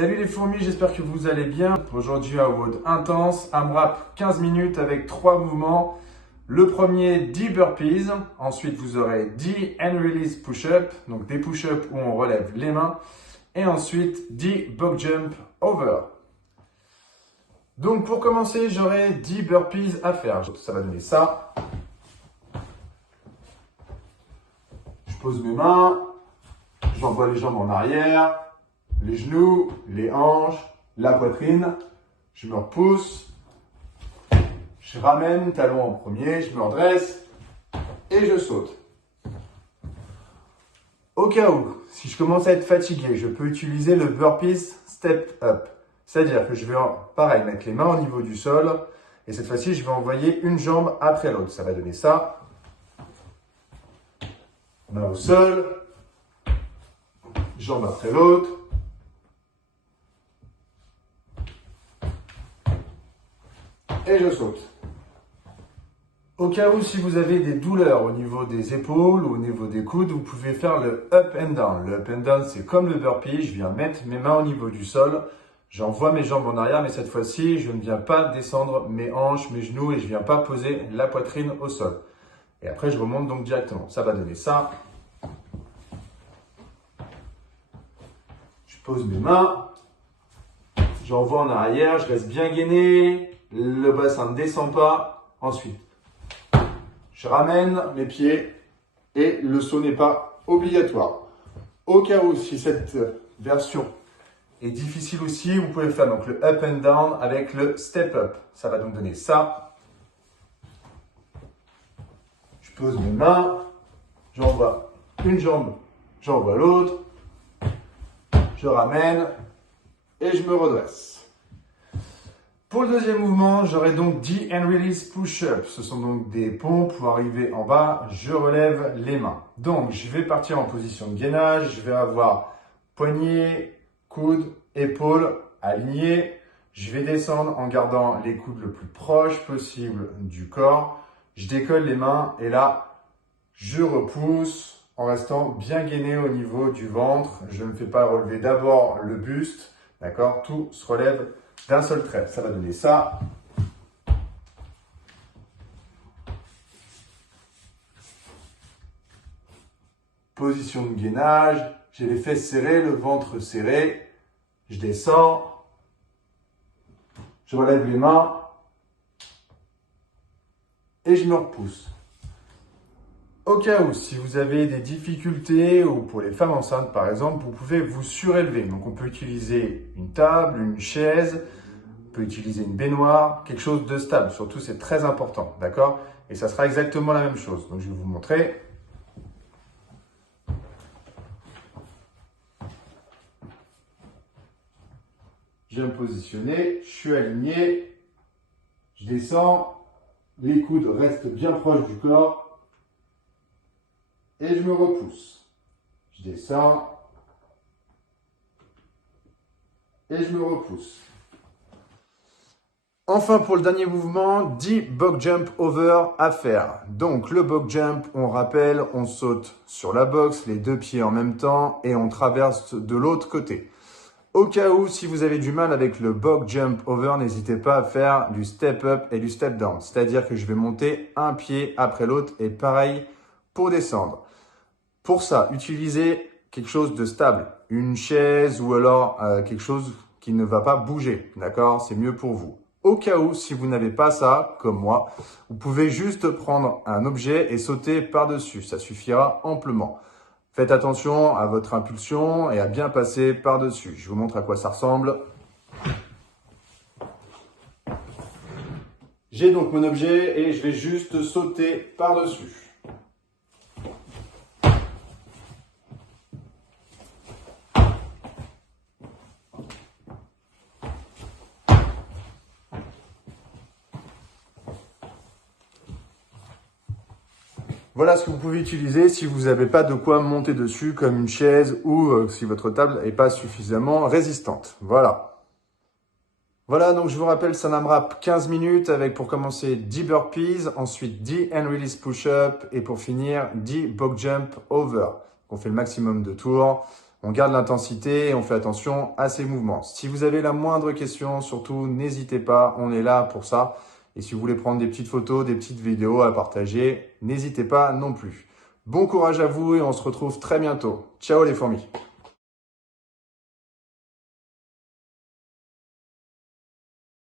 Salut les fourmis, j'espère que vous allez bien. Aujourd'hui, un WOD intense, AMRAP 15 minutes avec 3 mouvements. Le premier, 10 burpees. Ensuite, vous aurez 10 and release push-up, donc des push-ups où on relève les mains. Et ensuite, 10 box jump over. Donc pour commencer, j'aurai 10 burpees à faire. Ça va donner ça. Je pose mes mains, j'envoie les jambes en arrière, les genoux, les hanches, la poitrine. Je me repousse, je ramène, talon en premier, je me redresse et je saute. Au cas où, si je commence à être fatigué, je peux utiliser le burpees step up. C'est-à-dire que je vais, pareil, mettre les mains au niveau du sol et cette fois-ci, je vais envoyer une jambe après l'autre. Ça va donner ça. Main au sol, jambe après l'autre. Et je saute. Au cas où, si vous avez des douleurs au niveau des épaules ou au niveau des coudes, vous pouvez faire le up and down. Le up and down, c'est comme le burpee. Je viens mettre mes mains au niveau du sol. J'envoie mes jambes en arrière, mais cette fois-ci, je ne viens pas descendre mes hanches, mes genoux et je ne viens pas poser la poitrine au sol. Et après, je remonte donc directement. Ça va donner ça. Je pose mes mains. J'envoie en arrière. Je reste bien gainé. Le bassin ne descend pas. Ensuite, je ramène mes pieds et le saut n'est pas obligatoire. Au cas où, si cette version est difficile aussi, vous pouvez faire donc le up and down avec le step up. Ça va donc donner ça. Je pose mes mains, j'envoie une jambe, j'envoie l'autre, je ramène et je me redresse. Pour le deuxième mouvement, j'aurai donc 10 and release push-up. Ce sont donc des pompes pour arriver en bas, je relève les mains. Donc, je vais partir en position de gainage, je vais avoir poignet, coude, épaules alignés. Je vais descendre en gardant les coudes le plus proche possible du corps. Je décolle les mains et là, je repousse en restant bien gainé au niveau du ventre. Je ne fais pas relever d'abord le buste, d'accord? Tout se relève d'un seul trait. Ça va donner ça. Position de gainage. J'ai les fesses serrées, le ventre serré. Je descends. Je relève les mains. Et je me repousse. Au cas où, si vous avez des difficultés, ou pour les femmes enceintes par exemple, vous pouvez vous surélever. Donc on peut utiliser une table, une chaise, on peut utiliser une baignoire, quelque chose de stable. Surtout, c'est très important, d'accord? Et ça sera exactement la même chose. Donc je vais vous montrer. Je vais me positionner, je suis aligné, je descends, les coudes restent bien proches du corps. Et je me repousse. Je descends. Et je me repousse. Enfin, pour le dernier mouvement, 10 box jump over à faire. Donc, le box jump, on rappelle, on saute sur la box, les deux pieds en même temps, et on traverse de l'autre côté. Au cas où, si vous avez du mal avec le box jump over, n'hésitez pas à faire du step up et du step down. C'est-à-dire que je vais monter un pied après l'autre et pareil pour descendre. Pour ça, utilisez quelque chose de stable, une chaise ou alors quelque chose qui ne va pas bouger, d'accord? C'est mieux pour vous. Au cas où, si vous n'avez pas ça, comme moi, vous pouvez juste prendre un objet et sauter par-dessus. Ça suffira amplement. Faites attention à votre impulsion et à bien passer par-dessus. Je vous montre à quoi ça ressemble. J'ai donc mon objet et je vais juste sauter par-dessus. Voilà ce que vous pouvez utiliser si vous n'avez pas de quoi monter dessus comme une chaise ou si votre table n'est pas suffisamment résistante. Voilà. Voilà, donc je vous rappelle, c'est un AMRAP 15 minutes avec pour commencer 10 burpees, ensuite 10 and release push-up et pour finir 10 box jump over. On fait le maximum de tours. On garde l'intensité et on fait attention à ses mouvements. Si vous avez la moindre question, surtout, n'hésitez pas, on est là pour ça. Et si vous voulez prendre des petites photos, des petites vidéos à partager, n'hésitez pas non plus. Bon courage à vous et on se retrouve très bientôt. Ciao les fourmis!